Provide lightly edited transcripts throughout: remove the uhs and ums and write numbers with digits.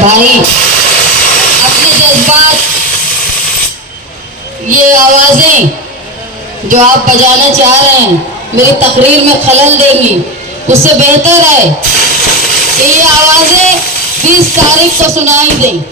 भाई अपने जज्बात, ये आवाज़ें जो आप बजाना चाह रहे हैं मेरी तकरीर में खलल देंगी। उससे बेहतर है कि ये आवाज़ें 20 तारीख को सुनाई दें।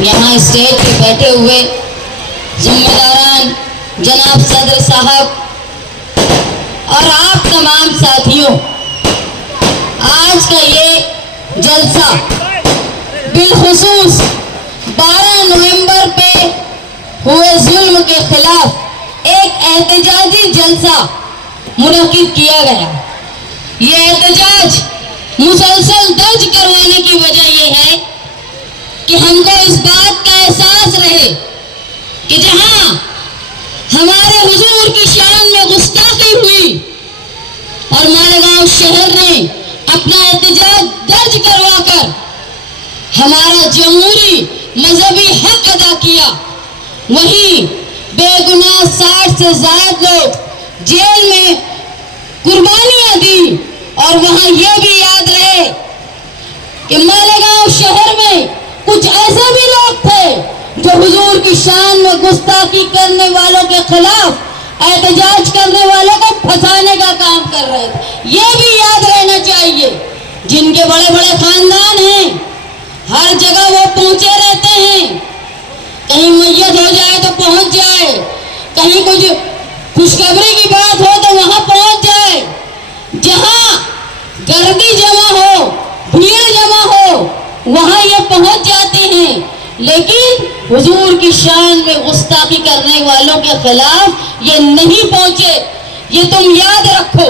यहाँ स्टेज पे बैठे हुए जिम्मेदारान जनाब सदर साहब और आप तमाम साथियों, आज का ये जलसा बिलखुसूस 12 नवंबर पे हुए जुल्म के खिलाफ एक एहतजाजी जलसा मुनक्किद किया गया। ये एहतजाज मुसलसल दर्ज करवाने की वजह यह है कि हमको इस बात का एहसास रहे कि जहां हमारे हुजूर की शान में गुस्ताखी हुई और मालेगांव शहर ने अपना एहतजाज दर्ज करवाकर हमारा जमहूरी मजहबी हक अदा किया, वहीं बेगुनाह 60 से ज्यादा लोग जेल में कुर्बानियां दी। और वहां यह भी याद रहे कि मालेगांव शहर में कुछ ऐसे भी लोग थे जो हुजूर की शान में गुस्ताखी करने वालों के खिलाफ एहतजाज करने वालों को फंसाने का काम कर रहे थे। ये भी याद रहना चाहिए। जिनके बड़े बड़े खानदान हैं, हर जगह वो पहुंचे रहते हैं। कहीं मैयत हो जाए तो पहुंच जाए, कहीं कुछ खुशखबरी की बात हो तो वहां पहुंच जाए। जहां गर्दी जमा हो, भीड़ जमा हो, वहां ये पहुंच जाते हैं। लेकिन हुजूर की शान में गुस्ताखी करने वालों के खिलाफ ये नहीं पहुंचे, ये तुम याद रखो।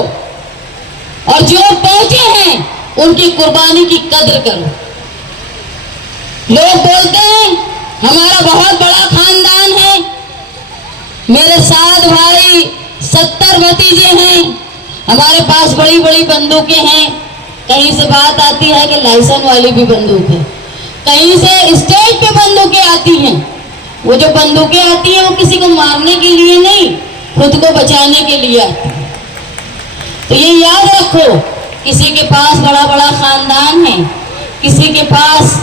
और जो पहुंचे हैं उनकी कुर्बानी की कद्र करो। लोग बोलते हैं हमारा बहुत बड़ा खानदान है, मेरे 7 भाई 70 भतीजे हैं, हमारे पास बड़ी बड़ी बंदूकें हैं। कहीं से बात आती है कि लाइसेंस वाली भी बंदूक है, कहीं से स्टेज पे बंदूकें आती हैं। वो जो बंदूकें आती हैं वो किसी को मारने के लिए नहीं, खुद को बचाने के लिए आती हैं। तो ये याद रखो, किसी के पास बड़ा बड़ा खानदान है, किसी के पास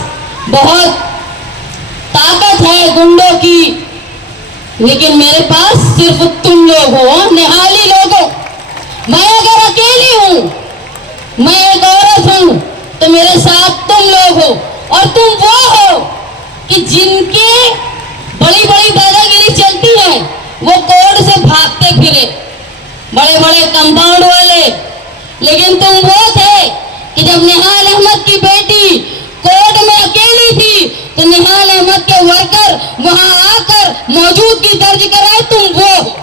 बहुत ताकत है गुंडों की, लेकिन मेरे पास सिर्फ तुम लोग हो, निहाली लोग हो। मैं अगर अकेली हूं, मैं एक औरत हूं, तो मेरे साथ तुम लोग हो। और तुम वो हो कि जिनके बड़ी बड़ी दादागिरी चलती है, वो कोर्ट से भागते फिरे, बड़े बड़े कंपाउंड वाले। लेकिन तुम वो थे कि जब निहाल अहमद की बेटी कोर्ट में अकेली थी तो निहाल अहमद के वर्कर वहां आकर मौजूदगी दर्ज कराए। तुम वो हो।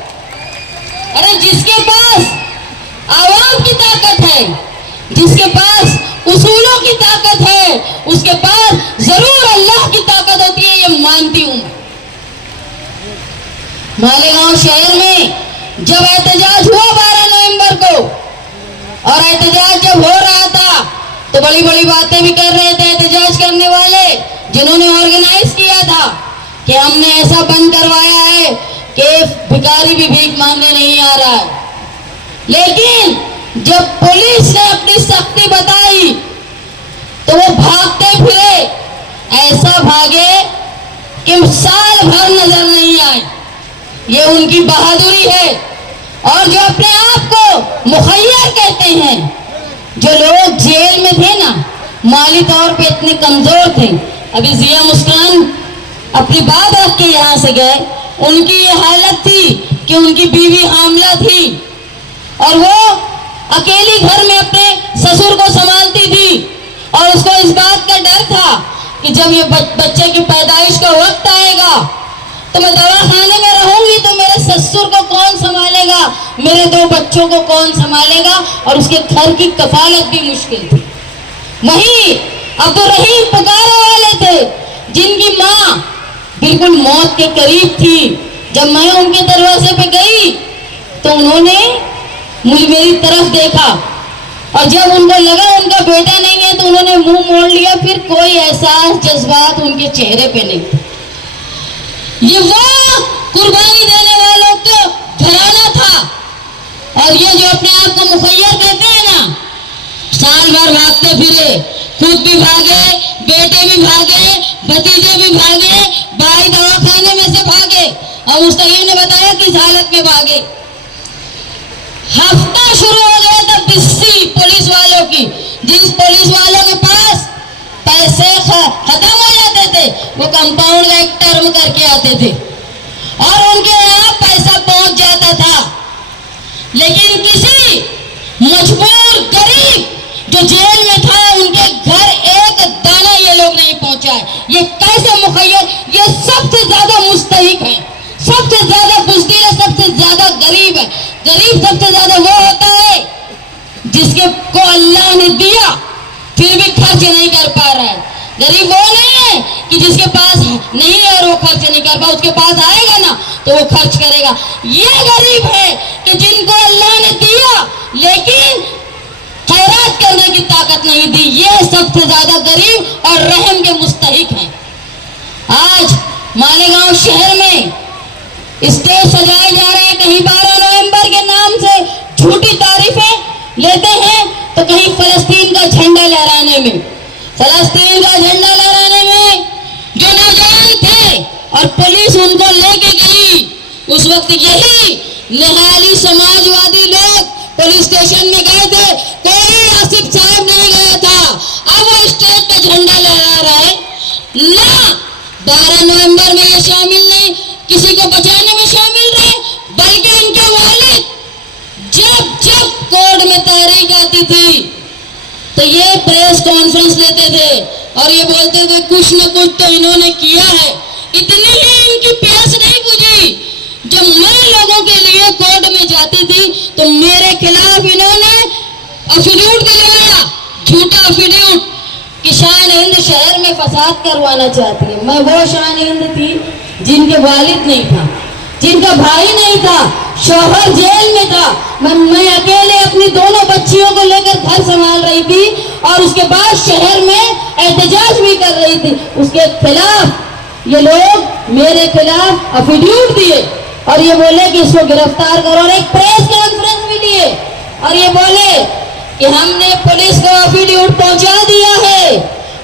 अरे जिसके पास आवाम की ताकत है, जिसके पास उसूलों की ताकत है, उसके पास जरूर अल्लाह की ताकत होती है, ये मानती हूं। मालेगांव शहर में जब एहतजाज हुआ 12 नवंबर को, और एहतजाज जब हो रहा था तो बड़ी बड़ी बातें भी कर रहे थे एहतजाज करने वाले, जिन्होंने ऑर्गेनाइज किया था कि हमने ऐसा बंद करवाया है कि भिखारी भी भीख मांगने नहीं आ रहा है। लेकिन जब पुलिस ने अपनी सख्ती बताई तो वो भागते फिरे, ऐसा भागे कि साल भर नजर नहीं आए। ये उनकी बहादुरी है। और जो अपने आप को मुखैर कहते हैं, जो लोग जेल में थे ना, माली तौर पे इतने कमजोर थे, अभी जिया मुस्कान अपनी बात रख के यहाँ से गए, उनकी ये हालत थी कि उनकी बीवी हामला थी और वो अकेली घर में अपने ससुर को संभालती थी। और उसको इस बात का डर था कि जब ये बच्चे की पैदाइश का वक्त आएगा तो मैं दवाखाने में रहूंगी तो मेरे ससुर को कौन संभालेगा, मेरे 2 बच्चों को कौन संभालेगा, और उसके घर की कफालत भी मुश्किल थी। वहीं अब्दुल रहीम पुकारे वाले थे, जिनकी माँ बिल्कुल मौत के करीब थी। जब मैं उनके दरवाजे पे गई तो उन्होंने मेरी तरफ देखा और जब उनको लगा उनका बेटा नहीं है तो उन्होंने मुंह मोड़ लिया। फिर कोई एहसास जज्बात उनके चेहरे पे नहीं। ये वो कुर्बानी देने वालों का घराना था। और ये जो अपने आप को मुखैर कहते हैं ना, साल भर भागते फिरे, खुद भी भागे, बेटे भी भागे, भतीजे भी भागे, भाई दवाखाने में से भागे और मुस्तकीम ने बताया किस हालत में भागे। हफ्ता शुरू हो गया था बिस्सी पुलिस वालों की। जिस पुलिस वालों के पास पैसे खत्म हो जाते थे वो कंपाउंड का एक टर्म करके आते थे और उनके यहाँ पैसा पहुंच जाता था। लेकिन किसी मजबूर गरीब जो जेल में था उनके घर एक दाना ये लोग नहीं पहुंचाए। ये कैसे मुखैर, ये सबसे ज्यादा मुस्तहिक है, सबसे ज्यादा बुज़दिल है, सबसे ज्यादा गरीब है। गरीब सबसे ज्यादा वो होता है जिसके को अल्लाह ने दिया फिर भी खर्च नहीं कर पा रहा है। गरीब वो नहीं है कि जिसके पास नहीं है और वो खर्च नहीं कर पा, उसके पास आएगा ना तो वो खर्च करेगा। ये गरीब है कि जिनको अल्लाह ने दिया लेकिन खैरात करने की ताकत नहीं दी। ये सबसे ज्यादा गरीब और रहम के मुस्तहिक हैं। आज मालेगांव शहर में स्टेज सजाए जा रहे हैं, कहीं 12 नवंबर के नाम से झूठी तारीफें लेते हैं तो कहीं फलस्तीन का झंडा लहराने में, फलस्तीन का झंडा लहराने में जो नौजवान थे और पुलिस उनको लेके गई। उस वक्त यही निहाली समाजवादी लोग पुलिस स्टेशन में गए थे, कोई आसिफ साहब नहीं गया था। अब वो स्टेज पे झंडा लहरा रहा है ना, 12 नवंबर में ये शामिल नहीं, किसी को बचाने में शामिल रहे, बल्कि उनके वालिद जब जब कोर्ट में तहरीक आती थी तो ये प्रेस कॉन्फ्रेंस लेते थे और ये बोलते थे कुछ न कुछ तो इन्होंने किया है। इतनी ही इनकी प्यास नहीं बुझी, जब मैं लोगों के लिए कोर्ट में जाती थी तो मेरे खिलाफ इन्होंने अफिड्यूट दिलवाया, झूठा अफिड्यूट कि शान हिंद शहर में फसाद करवाना चाहती है। मैं वो शान हिंद थी जिनके वालिद नहीं था, जिनका भाई नहीं था, शौहर जेल में था, मैं अकेले अपनी दोनों बच्चियों को लेकर घर संभाल रही थी और उसके बाद शहर में एहतजाज भी कर रही थी। उसके खिलाफ ये लोग मेरे खिलाफ अफिड्यूट दिए और ये बोले कि इसको गिरफ्तार करो और एक प्रेस कॉन्फ्रेंस भी दिए और ये बोले कि हमने पुलिस को अफिड्यूट पहुंचा दिया है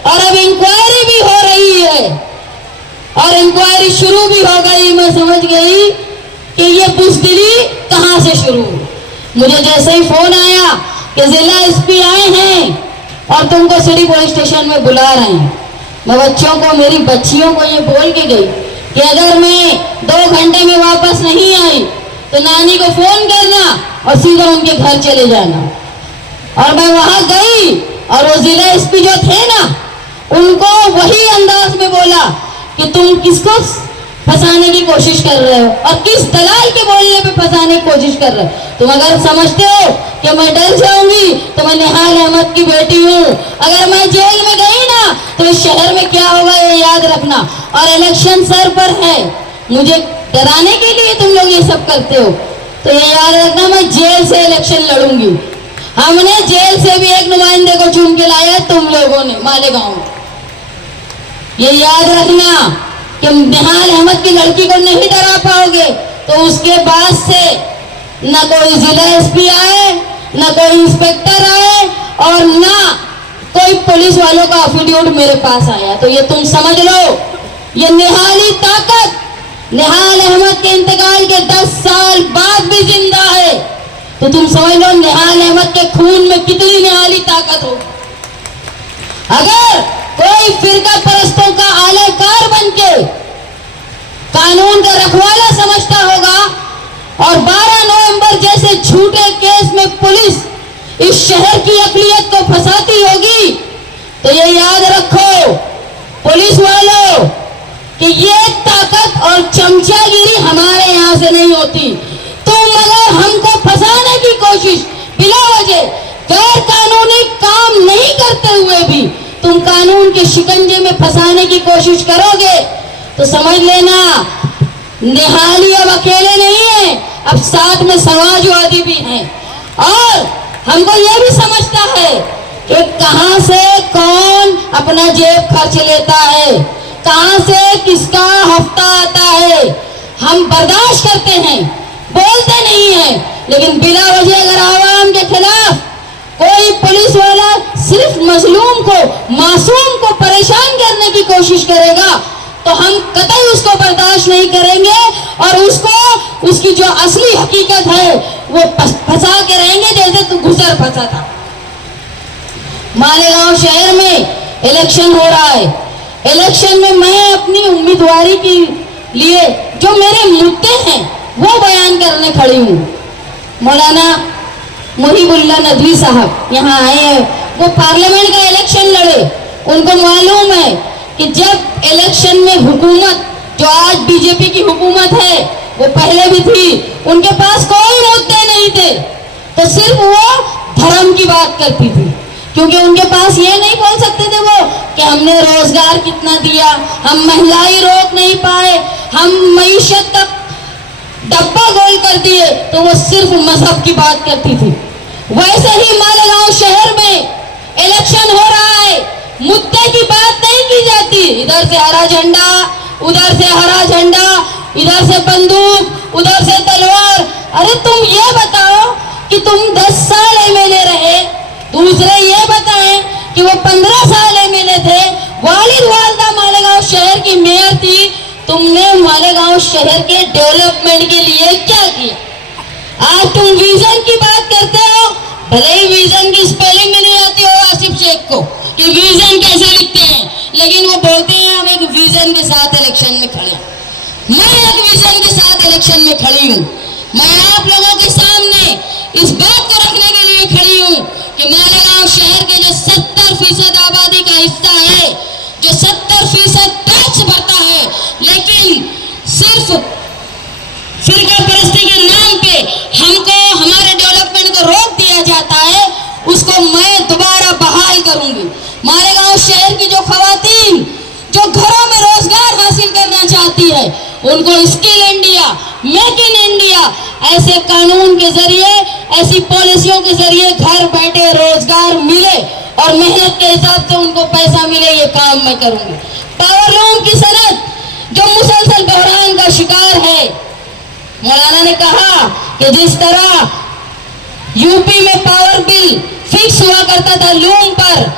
और अब इंक्वायरी भी हो रही है और इंक्वायरी शुरू भी हो गई। मैं समझ गई कि ये बुज़दिली कहां से शुरू हुई। मुझे जैसे ही फोन आया कि जिला एसपी आए हैं और तुमको सिटी पुलिस स्टेशन में बुला रहे हैं, मैं बच्चों को, मेरी बच्चियों को ये बोल के गई कि अगर मैं 2 घंटे में वापस नहीं आई तो नानी को फोन करना और सीधा उनके घर चले जाना। और मैं वहां गई और वो जिला एसपी जो थे ना उनको वही अंदाज में बोला कि तुम किसको फंसाने की कोशिश कर रहे हो और किस दलाल के बोलने पे फंसाने की कोशिश कर रहे हो। तुम अगर समझते हो कि मैं डर जाऊंगी तो मैं निहाल अहमद की बेटी हूँ। अगर मैं जेल में गई ना तो इस शहर में क्या होगा ये याद रखना। और इलेक्शन सर पर है, मुझे डराने के लिए तुम लोग ये सब करते हो तो ये याद रखना मैं जेल से इलेक्शन लड़ूंगी। हमने जेल से भी एक नुमाइंदे को चुन के लाया तुम लोगों ने मालेगांव। ये याद रखना कि निहाल अहमद की लड़की को नहीं डरा पाओगे तो उसके बाद से न कोई जिला एसपी आए, न कोई इंस्पेक्टर आए और न कोई पुलिस वालों का अफिड्यूट मेरे पास आया। तो ये तुम समझ लो, ये निहाली ताकत निहाल अहमद के इंतकाल के 10 साल बाद भी जिंदा है। तो तुम समझ लो निहाल अहमद के खून में कितनी निहाली ताकत हो। अगर कोई फिरका परस्तों का आलाकार बनके कानून का रखवाला समझता होगा और 12 नवंबर जैसे झूठे केस में पुलिस इस शहर की अक़लियत को फंसाती होगी तो ये याद रखो पुलिस वालों कि ये ताकत और चमचागिरी हमारे यहाँ से नहीं होती। तुम अगर हमको फंसाने की कोशिश बिला वजह गैर कानूनी काम नहीं करते हुए भी तुम कानून के शिकंजे में फंसाने की कोशिश करोगे तो समझ लेना निहाली अब अकेले नहीं है, अब साथ में समाजवादी भी हैं। और हमको ये भी समझता है कि कहां से कौन अपना जेब खर्च लेता है, कहां से किसका हफ्ता आता है। हम बर्दाश्त करते हैं, बोलते नहीं हैं, लेकिन बिला वजह अगर आवाम के खिलाफ कोई पुलिस वाला सिर्फ मजलूम को, मासूम को परेशान करने की कोशिश करेगा तो हम कतई उसको बर्दाश्त नहीं करेंगे और उसको उसकी जो असली हकीकत है वो फंसा के रहेंगे जैसे तो गुजर फंसा था। मालेगांव शहर में इलेक्शन हो रहा है। इलेक्शन में मैं अपनी उम्मीदवारी के लिए जो मेरे मुद्दे हैं वो बयान करने खड़ी हूँ। मौलाना मुहिबुल्लाह नदवी साहब यहाँ आए हैं, वो पार्लियामेंट का इलेक्शन लड़े। उनको मालूम है कि जब इलेक्शन में हुकूमत, जो आज बीजेपी की हुकूमत है, वो पहले भी थी, उनके पास कोई मुद्दे नहीं थे, तो सिर्फ वो धर्म की बात करती थी। क्योंकि उनके पास ये नहीं बोल सकते थे वो कि हमने रोजगार कितना दिया, हम महंगाई रोक नहीं पाए, हम मईशत का डब्बा गोल कर दिए, तो वो सिर्फ मजहब की बात करती थी। वैसे ही मालेगांव शहर में इलेक्शन हो रहा है, मुद्दे की बात नहीं की जाती। इधर से हरा झंडा, उधर से हरा झंडा, इधर से बंदूक, उधर से तलवार। अरे तुम ये बताओ कि तुम 10 साल एमएलए रहे, दूसरे ये बताएं कि वो 15 साल एमएलए थे, वालिद वालदा मालेगांव शहर की मेयर थी, तुमने मालेगांव शहर के डेवलपमेंट के लिए क्या किया? आज तुम विजन की बात करते हो, भले ही विजन की स्पेलिंग भी नहीं आती हो आसिफ शेख को कि विजन कैसे लिखते हैं, लेकिन वो बोलते हैं हम एक विजन के साथ इलेक्शन में खड़े। मैं एक विजन के साथ इलेक्शन में खड़ी हूँ। मैं आप लोगों के सामने इस बात को रखने के लिए खड़ी हूँ कि मालेगांव शहर के जो 70% आबादी का हिस्सा है, जो 70% टैक्स भरता है, लेकिन सिर्फ फिरका परस्ती के नाम पे हमको हमारे डेवलपमेंट को रोक दिया जाता है, उसको मैं दोबारा बहाल करूंगी। मालेगांव शहर की जो खवातीन जो घरों में रोजगार हासिल करना चाहती है, उनको skill India, make in India ऐसे कानून के जरिए, ऐसी पॉलिसियों के जरिए घर बैठे रोजगार मिले और मेहनत के हिसाब से उनको पैसा मिले, ये काम मैं करूंगी। पावरलूम की सनत जो मुसलसल बहरान का शिकार है, मौलाना ने कहा कि जिस तरह यूपी में पावर बिल फिक्स हुआ करता था लूम पर,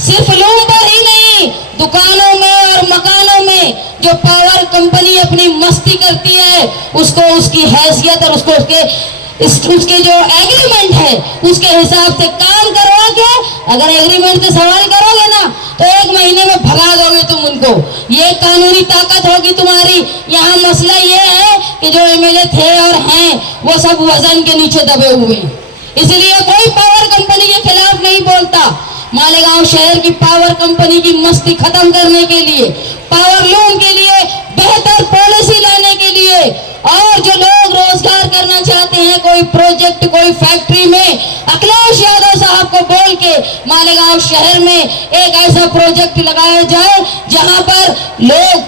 सिर्फ लूम पर ही नहीं, दुकानों में और मकानों में जो पावर कंपनी अपनी मस्ती करती है, उसको उसकी हैसियत और उसके जो एग्रीमेंट है उसके हिसाब से काम करवा के, अगर एग्रीमेंट से सवाल करोगे ना तो 1 महीने में भगा दोगे तुम उनको। ये कानूनी ताकत होगी तुम्हारी। यहाँ मसला ये है कि जो एमएलए थे और हैं वो सब वजन के नीचे दबे हुए हैं, इसलिए कोई पावर कंपनी के खिलाफ नहीं बोलता। मालेगांव शहर की पावर कंपनी की मस्ती खत्म करने के लिए, पावर लूम के लिए बेहतर पॉलिसी लाने के लिए, और जो लोग रोजगार करना चाहते हैं, कोई प्रोजेक्ट, कोई फैक्ट्री में, अखिलेश यादव साहब को बोल के मालेगांव शहर में एक ऐसा प्रोजेक्ट लगाया जाए जहां पर लोग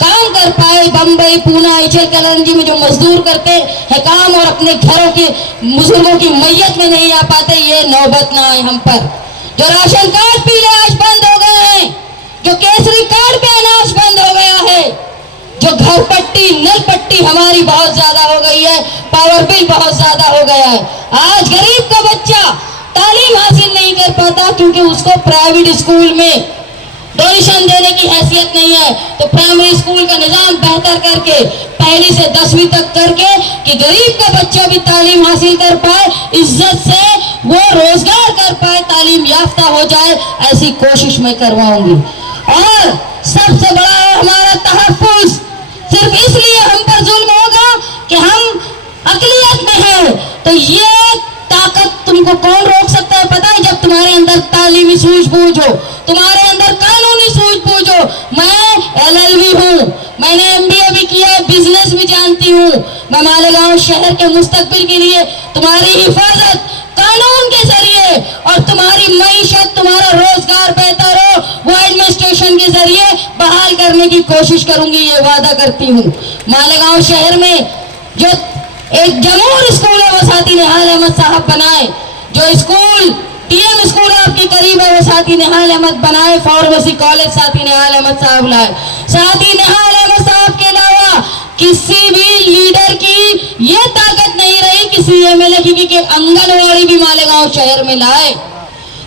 काम कर पाए। बम्बई, पूना, इचल कलंजी में जो मजदूर करते हैं काम और अपने घरों के बुजुर्गों की मैयत में नहीं आ पाते, ये नौबत ना आए हम पर। जो राशन कार्ड पीले आज बंद हो गए हैं, जो केसरी कार्ड पे अनाज बंद हो गया है, जो घर पट्टी, नल पट्टी हमारी बहुत ज्यादा हो गई है, पावर बिल बहुत ज्यादा हो गया है। आज गरीब का बच्चा तालीम हासिल नहीं कर पाता क्योंकि उसको प्राइवेट स्कूल में डोनेशन देने की हैसियत नहीं है। तो प्राइमरी स्कूल का निजाम बेहतर करके, 1ली से 10वीं तक करके, कि गरीब का बच्चा भी तालीम हासिल कर पाए, इज्जत से वो रोजगार कर पाए, तालीम याफ्ता हो जाए, ऐसी कोशिश मैं करवाऊंगी। और सबसे बड़ा है हमारा तहफ्फुज़। सिर्फ इसलिए हम पर जुल्म होगा कि हम अक़लियत में हैं, तो ये ताकत तुमको कौन रोक सकता है पता है? जब तुम्हारे अंदर तालीमी सूझबूझ हो, तुम्हारे अंदर कानूनी सूझबूझ हो। मैं LLB हूँ, मैंने MBA भी किया है, बिजनेस भी जानती हूँ। मैं मालेगांव शहर के मुस्तकबिल के लिए तुम्हारी हिफाजत कानून के जरिए और तुम्हारी मईशत, तुम्हारा रोजगार बेहतर हो, वो एडमिनिस्ट्रेशन के जरिए बहाल करने की कोशिश करूंगी, ये वादा करती हूँ। मालेगांव शहर में जो एक जमूर स्कूल है वो साथी निहाल अहमद साहब बनाए, जो स्कूल टीएम स्कूल आपके करीब है वो साथी निहाल अहमद बनाए, फार्मेसी कॉलेज साथी निहाल अहमद साहब लाए। साथी निहाल अहमद साहब के अलावा किसी भी लीडर की ये ताकत नहीं रही किसी एमएलए की कि आंगनवाड़ी भी मालेगांव शहर में लाए।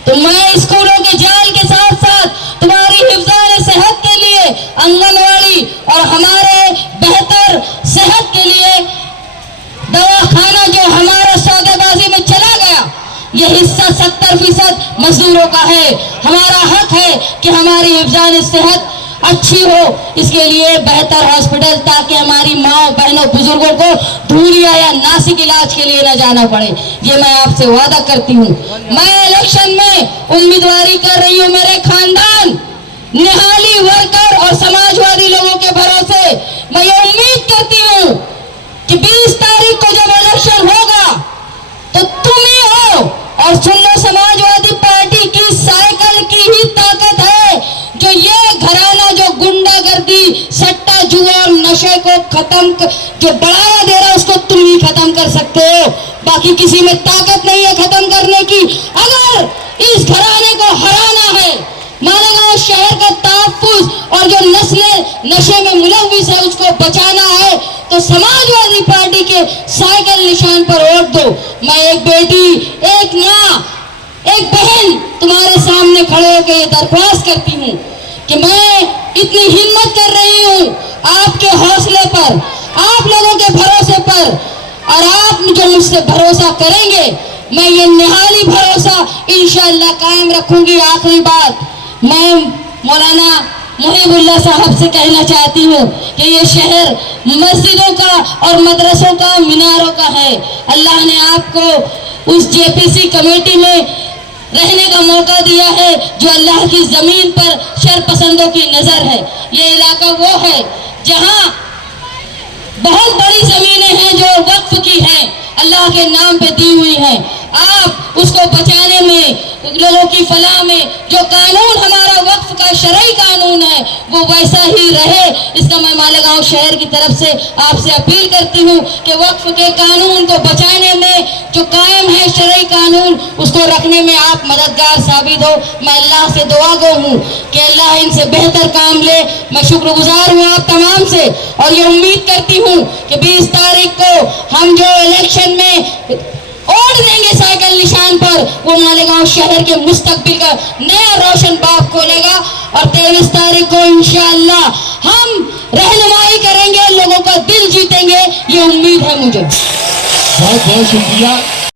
तो मैं स्कूलों के जाल के साथ साथ तुम्हारी हिफ्ज़ान सेहत के लिए आंगनवाड़ी और हमारे बेहतर सेहत के लिए दवाखाना जो हमारा सौदेबाजी में चला गया, ये हिस्सा 70% मजदूरों का है। हमारा हक है कि हमारी हिफ्ज़ान सेहत अच्छी हो, इसके लिए बेहतर हॉस्पिटल, ताकि हमारी माँ बहनों बुजुर्गों को धूलिया या नासिक इलाज के लिए न जाना पड़े। ये मैं आपसे वादा करती हूँ। मैं इलेक्शन में उम्मीदवारी कर रही हूँ मेरे खानदान, निहाली वर्कर और समाजवादी लोगों के भरोसे। मैं ये उम्मीद करती हूँ कि 20 तारीख को जब इलेक्शन होगा तो तुम ही हो। और सुन लो, समाजवादी पार्टी की साइकिल की ही ताकत है जो ये घराना जो गुंडागर्दी, सट्टा, जुआ और नशे को खत्म जो बढ़ावा दे रहा है, उसको तुम ही खत्म कर सकते हो। बाकी किसी में ताकत नहीं है खत्म करने की। अगर इस घराने को हराना है, मालेगांव शहर का तहफ्फुज़ और जो नस्लें नशे में मुलव्विस है उसको बचाना है, तो समाजवादी पार्टी के साइकिल निशान पर वोट दो। मैं एक बेटी, एक माँ, एक बहन तुम्हारे सामने खड़े होकर ये दरख्वास्त करती हूँ कि मैं इतनी हिम्मत कर रही हूँ आपके हौसले पर, आप लोगों के भरोसे पर, और आप जो मुझसे भरोसा करेंगे, मैं ये निहाली भरोसा इंशाअल्लाह कायम रखूंगी। आखिरी बात मैं मौलाना मुहिबुल्लाह साहब से कहना चाहती हूँ कि ये शहर मस्जिदों का और मदरसों का, मीनारों का है। अल्लाह ने आपको उस जेपीसी कमेटी में रहने का मौका दिया है जो अल्लाह की ज़मीन पर शरपसंदों की नज़र है। ये इलाका वो है जहाँ बहुत बड़ी ज़मीनें हैं जो वक्फ की हैं, अल्लाह के नाम पे दी हुई हैं। आप उसको बचाने में, लोगों की फलाह में जो कानून हमारा वक्फ का शरई कानून है वो वैसा ही रहे, इसका मैं मालेगांव शहर की तरफ से आपसे अपील करती हूँ कि वक्फ के कानून को बचाने में जो कायम है शरई कानून, उसको रखने में आप मददगार साबित हो। मैं अल्लाह से दुआ गो हूँ कि अल्लाह इनसे बेहतर काम ले। मैं शुक्रगुजार हूँ आप तमाम से, और ये उम्मीद करती हूँ कि 20 तारीख को हम जो इलेक्शन में वोट देंगे साइकिल निशान पर, वो मालेगांव शहर के मुस्तकबिल का नया रोशन बाब खोलेगा। और 23 तारीख को इंशाअल्लाह हम रहनुमाई करेंगे, लोगों का दिल जीतेंगे, ये उम्मीद है मुझे। बहुत बहुत शुक्रिया।